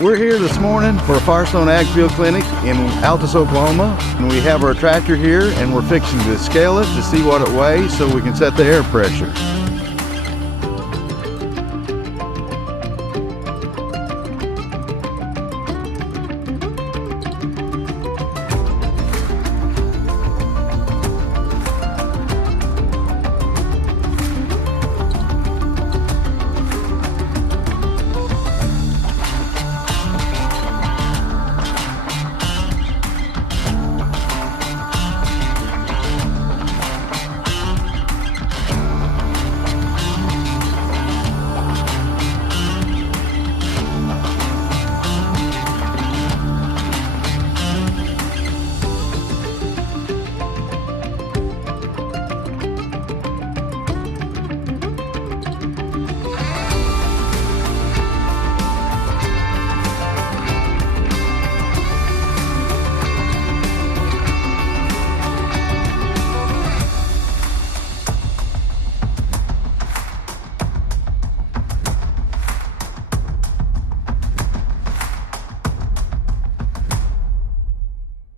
We're here this morning for a Firestone Ag Field Clinic in Altus, Oklahoma. And we have our tractor here and we're fixing to scale it to see what it weighs so we can set the air pressure.